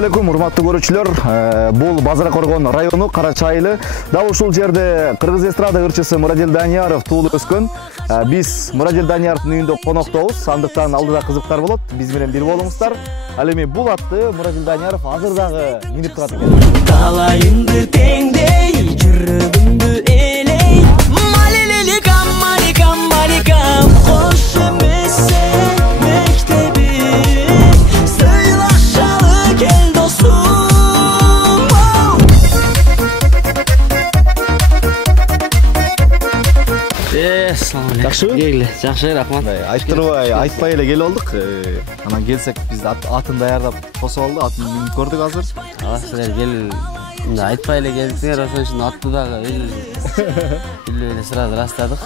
алейкум, урматтуу көрүүчүлөр. Бул Базара Коргон району Карачайлы. Дал ушул жерде Кыргыз эстрада ырчысы Мурадил Данияров туулуп өскөн. Биз Мурадил Данияровдун үйүндө коноктобуз. Андыктан алдыда кызыктар болот. Биз менен бир болуңуздар. Ал эми бул атты Мурадил Данияров азыр дагы минип турат экен. Талайымды теңдей, жүрөгүмдү элей. Малилиликам, маликам, маликам. Кош эмесе мектеби. Сыйлашалы кел досум. Жакшыбы? Келе, жакшы, рахмат. Айттырбай, айтпай эле келип алдык. Анан келсек биз атын даярдап косуп алды. Атын минип көрдүк азыр. Силер кел, айтпай эле келдиңер, ошон үчүн атты дагы билбей эле сразу растадык.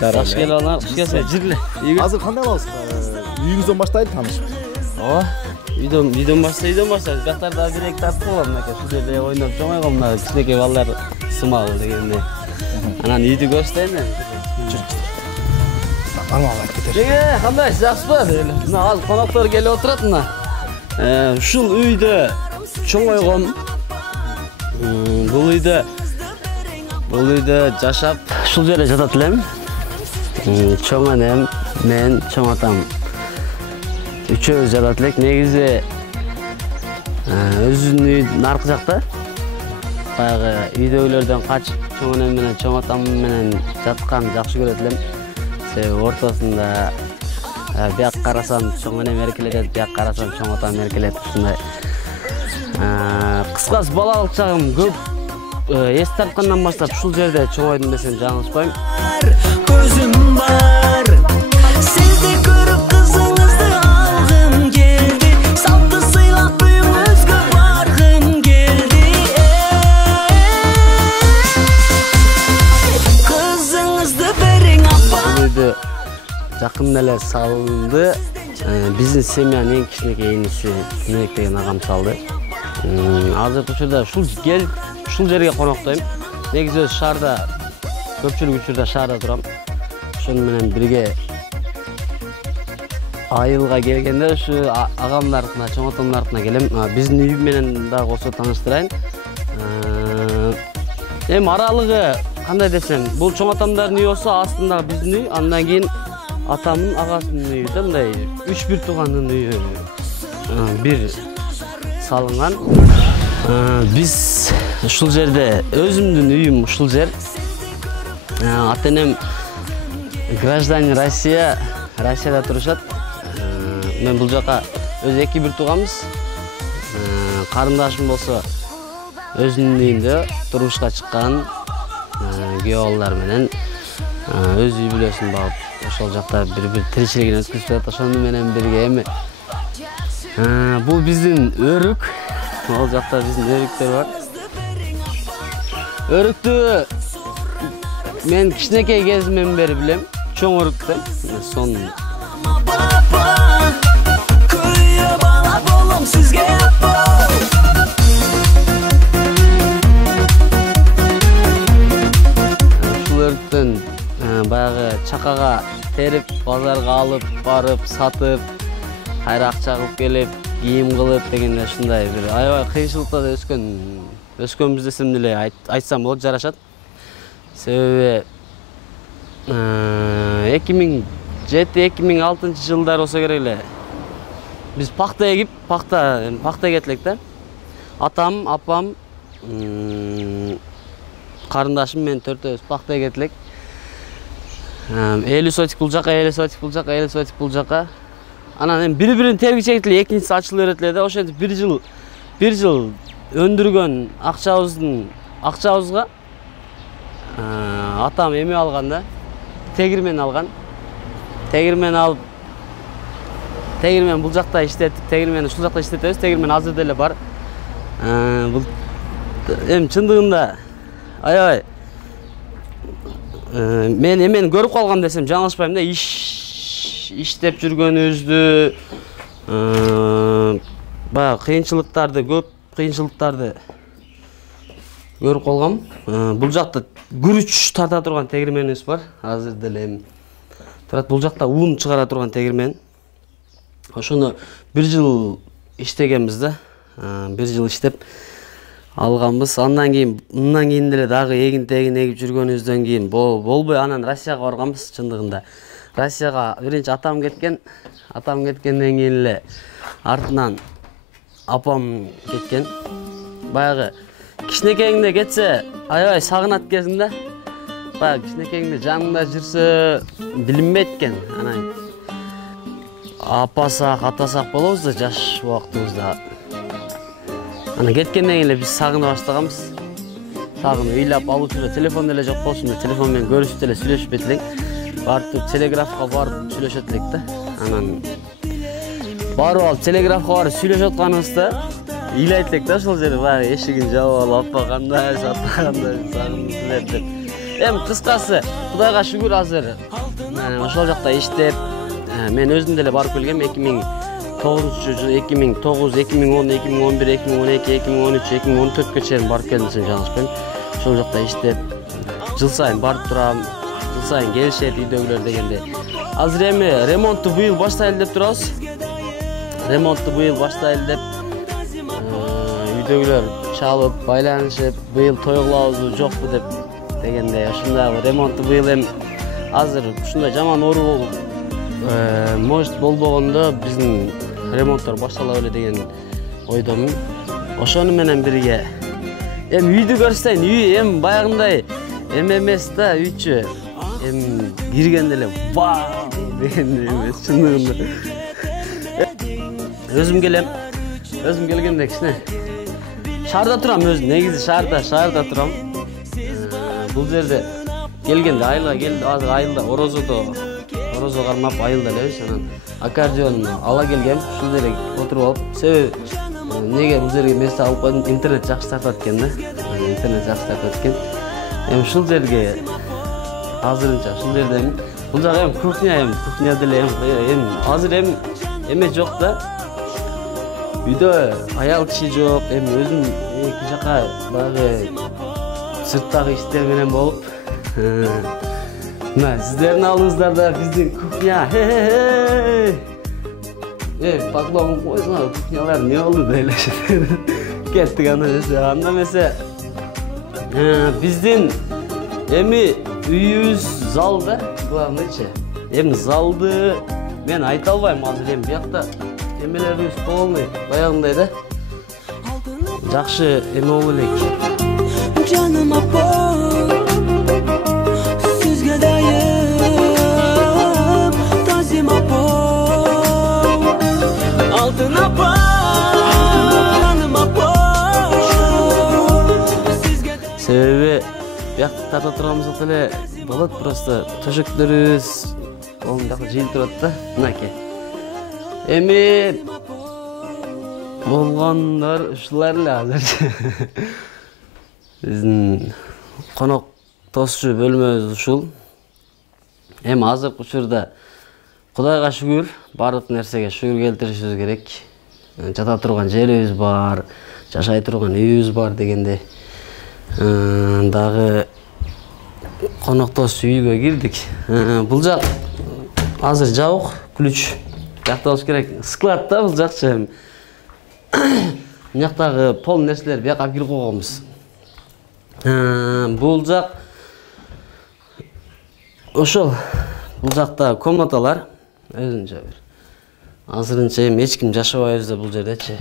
Жакшы келип алыңар, куш келсе жирле. Азыр кандай кылабыз? Үйүңүздөн баштайлы таанышып. Ооба. Үйдөн башта, жактарда бир-эки тартып алам, мынакей ушул жерде ойноп чоңойгон мына кичинекей балдар сымал дегендей. Анан үйдү көрсөтөйүн мен. Нормал айтып кетер. Кандай, жакшыбы? Мына ал коноктор келип отурат мына. Ушул үйдө чоңойгом. Бул үйдө жашап, ушул жерде жатат элем. Чоң энем, мен, чоң атам. Үчөөбүз жатат элек. Негизи өзүнүн үйүнүн аркы жакта. Баягы үйдөгүлөрдөн качып, чоң энем менен, чоң атам менен жаткан жакшы көрөт элем. Себеби ортосунда бияк карасам чоң энем эркелетет, бияк карасам чоң атам эркелетет, ушундай. Кыскасы балалык чагым көп эс тарткандан баштап ушул жерде чоңойдум десем жаңылышпайм. Көзүм бар, сизди көрүп кызыңызды алгым келди. Салтты сыйлап үйүңүзгө баргым келди. Кызыңызды бериң апа. Үйдө жакын эле салынды. Биздин семьянын эң кичинекей иниси Мелек деген агам салды. Азыркы учурда ушул жерге коноктойм. Негизи өз шаарда, көпчүлүк учурда шаарда турам. Ошону менен бирге айылга келгенде ушу агамдын артына, чоң атамдын артына келем. Биздин үй менен да косо тааныштырайын. Эми аралыгы кандай десем, бул чоң атамдардын үйү болсо, астындагы биздин үй, андан кийин атамдын агасынын үйү да, мындай 3-1 туугандын үйү бир салынган. Биз ушул жерде, өзүмдүн үйүм ушул жер. Ата-энем гражданин Россияда турушат. Мен бул жака өзү 2-1 тууганбыз. Карындашым болсо өзүнүн үйүндө турмушка чыккан, күйөө балдар менен өз үй бүлөсүн багып, ошол жакта бир тиричилигин өткүзүп жатат. Ошону менен бирге эми бул биздин өрүк. Ол жакта биздин өрүктөр бар. Өрүктү мен кичинекей кезимден бери билем. Чоң өрүктү. Сонун. Күйөө бала болом сизге апа. Ушул өрүктөн баягы чакага терип, базарга алып барып, сатып, кайра акча кылып келип, кийим кылып дегенде ушундай бир аябай кыйынчылыкта өскөнбүз десем деле айтсам болот, жарашат. Себеби 2007-2006 жылдар болсо керек эле. Биз пахта эгип, пахта эгет элек да. Атам, апам, карындашым мен төртөөбүз пахта эгет элек. 50 сотик бул жака, 50 сотик бул жака, 50 сотик бул жака. Анан эми бири-бирин тергичек чегип эле, экинчиси ачылып берет эле да. Ошентип бир жыл өндүргөн акчабызга атам эме алган да. Тегирмен алган. Тегирмен алып, тегирмен бул жакта иштеттик, тегирмени ушул жакта иштетебиз. Тегирмен азыр деле бар. Бул эми чындыгында аябай мен эмени көрүп калгам десем жаңылышпайм да. Иштеп жүргөнүбүздү, баягы кыйынчылыктарды, көп кыйынчылыктарды көрүп калгам. Бул жакта күрүч тарта турган тегирменибиз бар. Азыр деле эми турат. Бул жакта ун чыгара турган тегирмен. Ошону бир жыл иштегенбиз да. 1 жыл иштеп алганбыз. Андан кийин деле дагы эгин-тегин эгип жүргөнүбүздөн кийин болбой анан Россияга барганбыз чындыгында. Россияга биринчи атам кеткен. Атам кеткенден кийин эле артынан апам кеткен. Баягы кичинекейиңде кетсе, аябай сагынат кезинде. Баягы кичинекейиңде жаныңда жүрсө билинбейт экен. Анан апасак, атасак болобуз да жаш убактыбызда. Анан кеткенден кийин эле биз сагына баштаганбыз. Сагынып ыйлап алып эле телефон деле жок болчу, телефон менен көрүшүп эле сүйлөшпөйт элек. Барып телеграфка барып сүйлөшөт элек да. Анан барып алып телеграфка барып сүйлөшүп атканыбызда ыйлайт элек да ошол жерде баягы эшигин жаап алып апа кандай, ата кандай, сагындым силерди деп. Эми кыскасы, Кудайга шүгүр азыр ошол жакта иштеп, мен өзүм деле барып келгем 2009, 2010, 2011, 2012, 2013, 2014 чейин барып келдим, жаңылышпайм. Ошол жакта иштеп, жыл сайын барып турам, жыл сайын келишет үйдөгүлөр дегенде. Азыр эми ремонтту быйыл баштайлы деп турабыз. Ремонтту быйыл баштайлы деп үйдөгүлөр чалып, байланышып, быйыл той кылабызбы, жокпу деп дегенде. Ошондой ремонтту быйыл эми азыр ушундай жаман оору болуп, может болбогондо биздин ремонттор баштала эле деген ойдомун. Ошону менен бирге эми үйдү көрсөйүн, үй эми баягындай эмес да, үйчү. Эми киргенде эле вау дегендей эмес, чындыгында. Өзүм келгенде кичине шаарда турам, өзүм негизи шаарда турам. Бул жерде келгенде айылга келди, азыр айылда орозо кармап айылда элебиз. Анан аккордеон ала келгем, ушул жерге отуруп алып, себеби неге бул жерге месте алып койдум, интернет жакшы тартат экен да. Интернет жакшы тартат экен. Эми ушул жерге азырынча ушул жерде бул жак эми кухня деле эми азыр эме жок да. Үйдө аял киши жок, эми өзүм эки жака баягы сырттагы иштер менен болуп. Мына сиздердин алдыңыздарда биздин кухня. Поклон койсоңор, кухнялар не болду дейлешет. Кеттик анда эмесе. Биздин эми үйүбүз залда, главныйчы. Эми залды мен айта албайм азыр, эми биякта эмелерибиз полный, баягындай да. Жакшы эме болуп элек. Жаным апа, сизге дайым, тазим апа, алтын апа, жаным апа, себеби биякта тарта турганыбызда эле болот, просто төшөктөрүбүз оңдакы жыйыл турат да. Мынакей. Эми болгондор ушулар эле азыр. Биздин конок тосчу бөлмөбүз ушул. Эми азыркы учурда Кудайга шүгүр, бардык нерсеге шүгүр келтиришибиз керек. Жата турган жерибиз бар, жашай турган үйүбүз бар дегенде. Дагы коноктос үйгө кирдик. Бул жак азыр жабык, ключ. Жакта болуш керек. Склад да бул жакчы. Мынактагы пол нерселер бияка кирип койгонбуз. Бул жак ошол. Бул жакта комнаталар өзүнчө бир. Азырынча эми эч ким жашабайбыз да бул жердечи.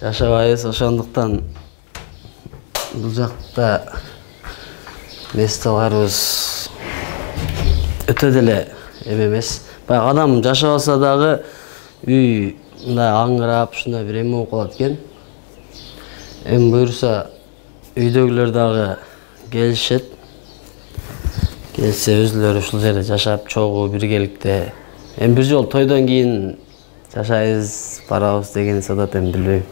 Жашабайбыз, ошондуктан бул жакта месталарыбыз өтө деле эме эмес. Баягы адам жашабаса дагы үй мындай аңырап, ушундай бир эме болуп калат экен. Эми буюрса үйдөгүлөр дагы келишет. Келсе өзүлөрү ушул жерде жашап, чогуу биргеликте. Эми бир жол тойдон кийин жашайбыз, барабыз деген садат эми билбейм.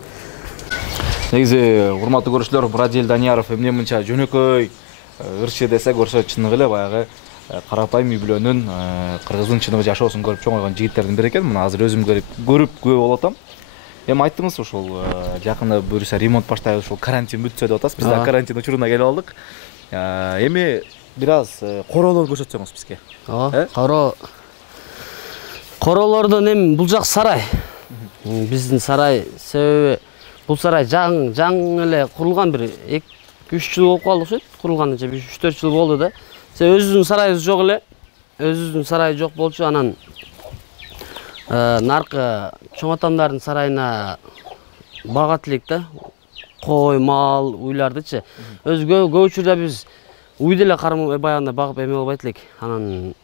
Негизи урматтуу көрүүчүлөр, Мурадил Данияров эмне мынча жөнөкөй ырчы десе көрсө чындыгы эле баягы карапайым үй бүлөнүн кыргыздын чыныгы жашоосун көрүп чоңойгон жигиттердин бири экен. Мына азыр өзүм көрүп күбө болуп атам. Эми айттыңыз ушул жакында буюрса ремонт баштайбыз, ушул карантин бүтсө деп атасыз. Биз да карантин учуруна келип алдык. Эми бир аз короолорду көрсөтсөңүз бизге. Короолордон эми бул жак сарай. Биздин сарай, себеби Бул сарай жаңы эле курулган, бир 2-3 жыл болуп калды окшойт. Курулганынча 3-4 жыл болду да. Өзүбүздүн сарайыбыз жок эле. Өзүбүздүн сарай жок болчу, анан наркы чоң атамдардын сарайына багат элек да. Кой, мал, уйлардычы. Өз көп учурда биз уйду эле кармай баягында багып эме болбойт элек. Анан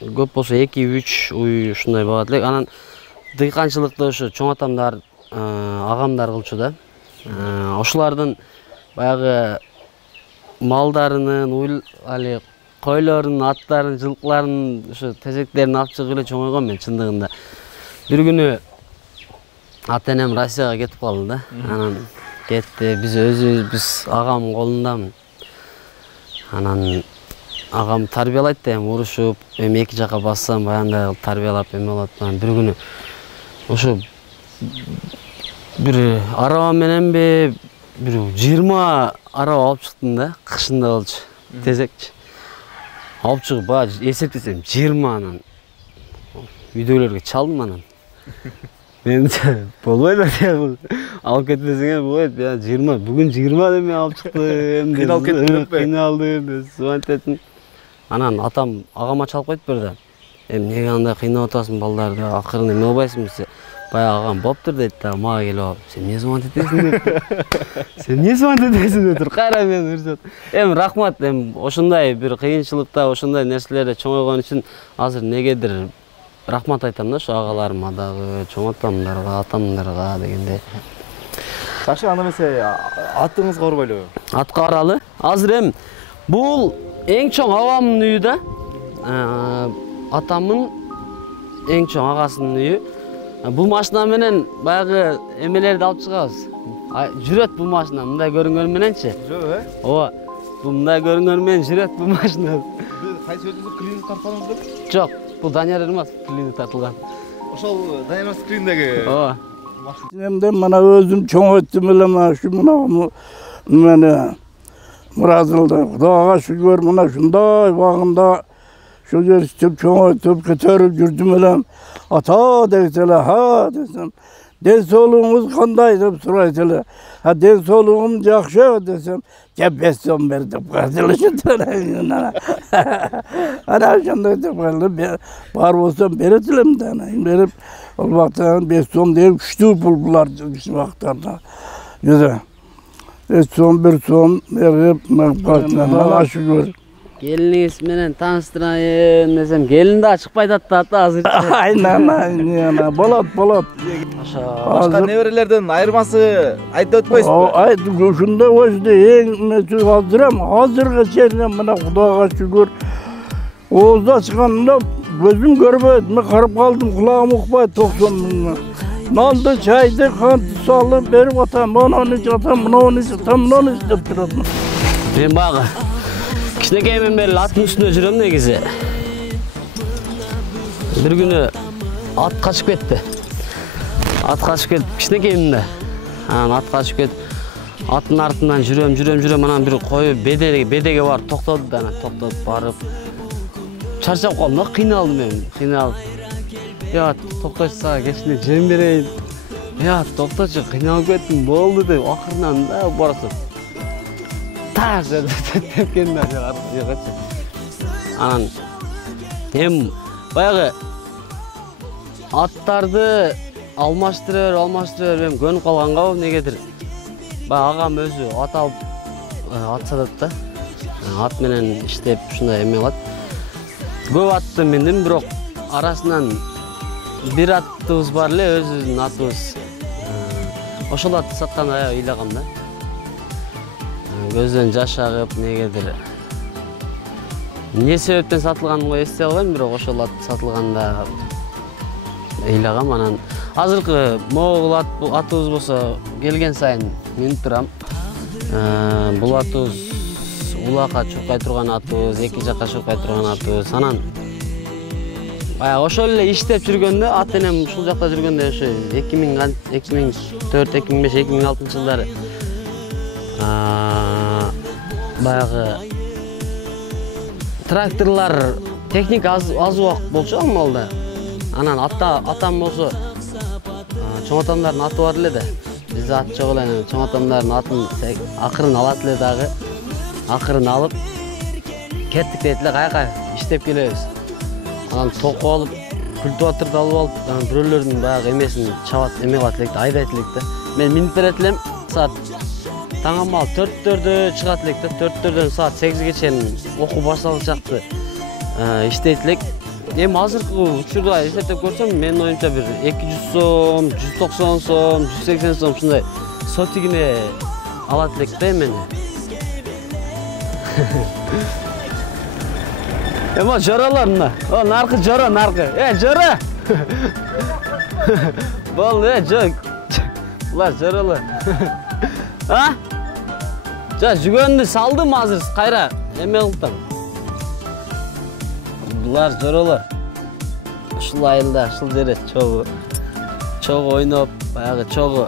көп болсо 2-3 уй ушундай багат элек. Анан дыйканчылыкты ошо чоң атамдар, агамдар кылчу да. Ошолордун баягы малдарынын, али койлорунун, аттарын, жылкыларын, ошо тезектерин алып чыгып эле чоңойгон мен чындыгында. Бир күнү ата энем Россияга кетип калды да. Анан кетти, биз өзүбүз агам колундамын. Анан агам тарбиялайт да, эми урушуп, эми эки жака бассам баягындай тарбиялап эме болот. Бир күнү ошо бир араба мененби бир 20 араба алып чыктым да, кышында болчу. Тезекчи. Алып чыгып баа эсептесем 20 анан үйдөгүлөргө чалдым анан. Мен болбойт бул. Алып кетпесең болбойт. 20, бүгүн 20 деп мен алып чыктым. Кыйналып кеттим. Кыйналдым, звонить этим. Анан атам агама чалып койт берди. Эми неге андай кыйнап атасың балдарды, акырын эме болбайсыңбы десе. Баягы агам болуптур дейт да, мага келип алып. Сен эмне звонить этесиң деп. Сен эмне звонить этесиң деп тур. Кайра мени үрсөт. Эми рахмат, эми ошондой бир кыйынчылыкта, ошондой нерселерде чоңойгон үчүн азыр негедир рахмат айтам да, ошо агаларыма дагы, чоң атамдарга, атамдарга дегенде. Жакшы, анда эмесе атыңызга барбайлы? Атка баралы. Азыр эми бул эң чоң агамдын үйү да. Атамдын эң чоң агасынын үйү. Бул машина менен баягы эмелерди алып чыгабыз. Жүрөт бул машина, мындай көрүнгөнү мененчи. Жок, Ооба. Бул мындай көрүнгөнү менен жүрөт бул машина. Кайсы өзүңүз клин тартпадыңыз беле? Жок, бул Данияр Эрмас клини тартылган. Ошол Данияр скриндеги. Ооба. Endi mana özüm çoğalttım ele mana şu mana murazıldı. Xudoga şükür mana şunday vaqında şu yer istip çoğaltıp kötörüp yürüdüm ele. Ata deysele ha desem. Den soluğunuz qanday dep suraytele. Ha den soluğum yaxşı desem. Gebesem berdim qadılışın. Ana şunday dep qaldı. Bar olsam beretilem de berip o vaqtdan 5 so'm deyip üçtü buldular şu vaqtlarda. Yüze. 5 so'm 1 so'm berip maqbatına şükür. Geliniz menen tanıştırayın desem, gelin daha çıkpayt ata azır. Aynen. Bolat. Başka neverelerden ayırması ayıp ötmeyiz mi? Ayıp şunda özde en mesul hazıram. Hazırga çerine bana Xudoga şükür. Oğuzda çıkanında gözüm görmedi. Ben karıp kaldım, kulağım ukbaydı 90 bin. Naldı, çaydı, kantı salı, berip atam, bunu atam, bunu atam, bunu istep durasın. Ben bağı kişinekeymen beri atın üstünde жүрөм негизи. Bir günü at kaçıp ketти. At kaçıp ketip kişinekeyimde. At kaçıp ketip аттын артынан жүрөм, анан bir koyu bedege var, toktоду да, toktоп барып. Çarşap kaldım da, kıynaldım ben, kıynaldım. Ya toktочу sağa geçtiğinde jем bereyim. Ya toktочу kıynalıp kettim, boldu deyip, akırından da barasın. Taş tepkenler artık. Anan hem bayağı attardı almaştırıyor hem gönüp kalganга negedir. Bayağı agam özü at alıp at satat da. At menen iştep şunday eме kылат. Көп atты mindim, бирок arasынан bir atыбыз бар эле, өзүбүздүн атыбыз. Ошол атты сатканда аябай ыйлагам да. Gözden жаш агып, негедир. Не себептен сатылганын эстей албайм, бирок ошол ат сатылганда ыйлагам. Анан азыркы могул атыбыз болсо келген сайын минип турам. Бул атыбыз улакка чуркай турган атыбыз, эки жакка чуркай турган атыбыз. Анан ошол эле иштеп жүргөндө, ат энем ушул жакта жүргөндө ошо 2004, 2005, 2006 жылдары баягы тракторлар техника аз убак болчу амалда. Анан атам болсо чоң атамдардын аты бар эле да. Биз ат жок эле чоң атамдардын атын акырын алат эле дагы. Акырын алып кеттик дейт эле каяка иштеп келебиз. Анан току алып, культиваторду алып алып, бирөөлөрдүн баягы эмесин чабат, эме кылат элек да, айдайт элек да. Мен минип берет элем, саат таңамал 4-төрдө чыгат элек да, 4-төрдөн саат 8ге чейин окуу башталышакты иштейт элек. Эми азыркы учурда эсептеп көрсөм, менин оюмча бир 200 сом, 190 сом, 180 сом ушундай сотигине алат элек да эмени. Эма жаралар мына. О, наркы жара, наркы. Жара. Болду, жок. Булар жаралар. А? Жүгөндү салдым азыр кайра. Эме кылдым. Булар жаралар. Ушул айылда, ушул жерде чогу ойноп, баягы чогу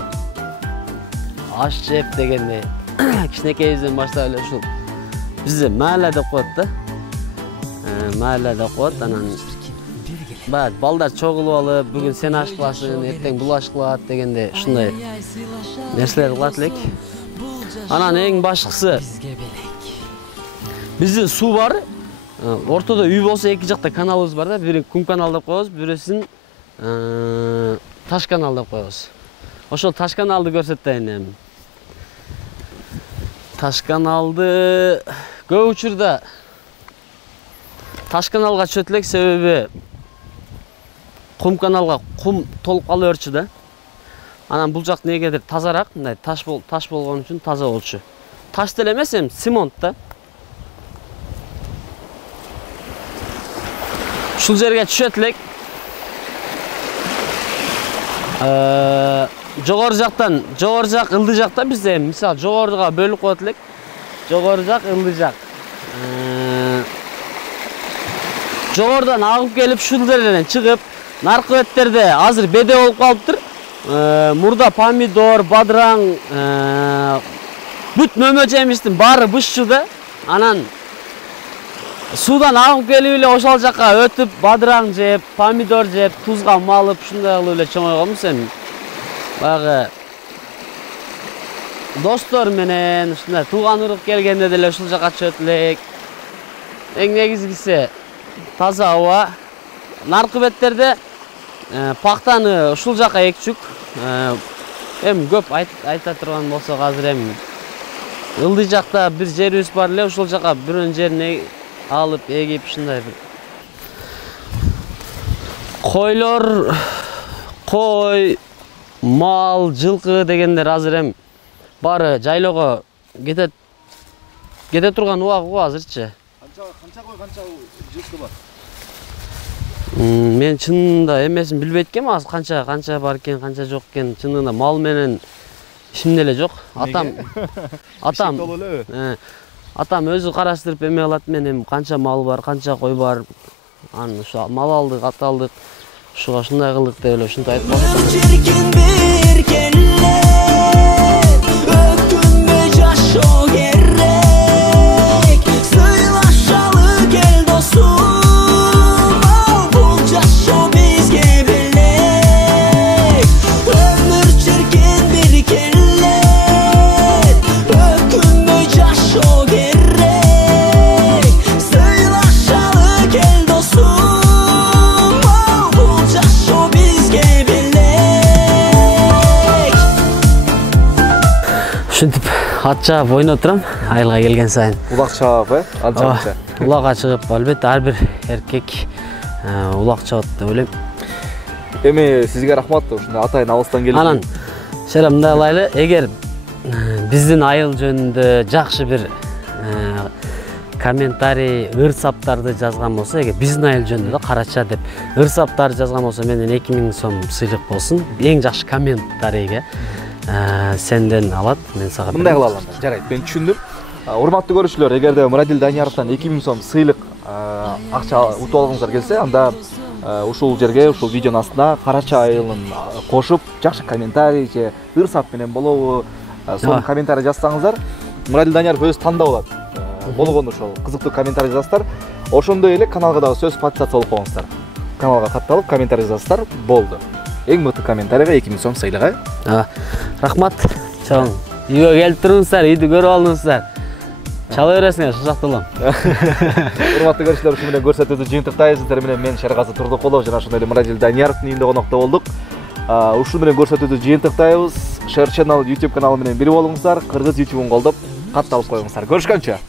аш жеп дегенде кичинекейибизден баштап эле ушул бизде маалла деп коет да. Маалла деп коет, анан баягы балдар чогулуп алып, бүгүн сен аш кыласың, эртең бул аш кылат дегенде ушундай нерселер кылат элек. Анан эң башкысы биздин суу бар. Ортодо үй болсо эки жакта каналыбыз бар да, бирин кум канал деп коебуз, бирөсүн таш канал деп коебуз. Ошол таш каналды көрсөтөйүн эми. Таш каналды көп учурда таш каналга чөт элек, себеби кум каналга кум толуп кала берчү да. Анан бул жак негедир тазараак, мындай таш болгон үчүн таза болчу. Таш деле эмес, эми цемент да. Ушул жерге түшөт элек. Жогору жак ылдый жакта бизде мисалы жогоруга бөлүп коет элек. Жогору жак, ылдый жак. Жогорудан агып келип, ушул жерден чыгып, наркы беттерде азыр беде болуп калыптыр. Мурда помидор, бадыраң, бүт мөмө жемиштин баары бышчу да. Анан суудан агып келип эле ошол жакка өтүп, бадыраң жеп, помидор жеп, тузга малып, ушундай кылып эле чоңойгонбуз эми. Баягы достор менен ушундай тууган урук келгенде деле ушул жакка чөт элек. Эң негизгиси таза аба. Наркы беттерде пактаны ушул жакка экчүк. Эми көп айта турган болсок азыр эми ылдый жакта бир жерибиз бар эле, ушул жакка бирөөнүн жерине алып эгип ушундай бир койлор, кой, мал, жылкы дегендер азыр эми баары жайлоого кете турган убагы го азырчы. Канча кой, канча жылкы бар? Мен чынында эмесин билбейт экенмин, азыр канча бар экен, канча жок экен. Чынында мал менен ишимде эле жок. Атам өзү караштырып эме кылат, мен эми канча мал бар, канча кой бар. Аны ушу мал алдык, ат алдык. Ушуга ушундай кылдык деп эле ушинтип айтып атам. Çirkin bir kelle öptünme caşo gerek Sıylaşalı gel dostum Al bul caşo bizge belek Ömür çirkin bir kelle öptünme caşo gerek Sıylaşalı gel dostum Ушинтип ат чаап ойноп турам айылга келген сайын. Улак чаап, анча-мынча. Улакка чыгып, албетте ар бир эркек улак чабат деп ойлойм. Эми сизге рахмат, ушундай атайын алыстан келип. Анан шера мындай кылайлы, эгер биздин айыл жөнүндө жакшы бир комментарий, ыр-саптарды жазган болсо, эгер биздин айыл жөнүндө да Карача деп ыр-саптарды жазган болсо, менден 2000 сом сыйлык болсун. Эң жакшы комментарийге сенден алат, мен сага. Мындай кылалы анда. Жарайт, мен түшүндүм. Урматтуу көрүүчүлөр, эгерде Мурадил Данияровдон 2000 сом сыйлык акча утуп алгыңыздар келсе, анда ушул жерге, ушул видеонун астына Карача айылын кошуп, жакшы комментарий же ыр-сап менен болобу, сонун комментарий жазсаңыздар, Мурадил Данияров өзү тандап алат. Болгону ошол кызыктуу комментарий жазасыздар. Ошондой эле каналга дагы сөз подписаться болуп коюңуздар. Каналга катталып комментарий жазасыздар, болду. Эң мыкты комментарийга 2000 сом сыйлык. Рахмат. Чоң. Үйгө келип туруңуздар, үйдү көрүп алыңыздар. Чала бересиңер, шашактылам. Урматтуу көрүүчүлөр, ушу менен көрсөтүүбүздү жыйынтыктайбыз. Сиздер менен мен Шергаzy Турдукулов жана ошондой эле Мурадил Данияровдун үйүндө конокто болдук. Ушул менен көрсөтүүбүздү жыйынтыктайбыз. Share Channel YouTube каналы менен бир болуңуздар. Кыргыз YouTube'ун колдоп, катталып коюңуздар. Көрүшкөнчө.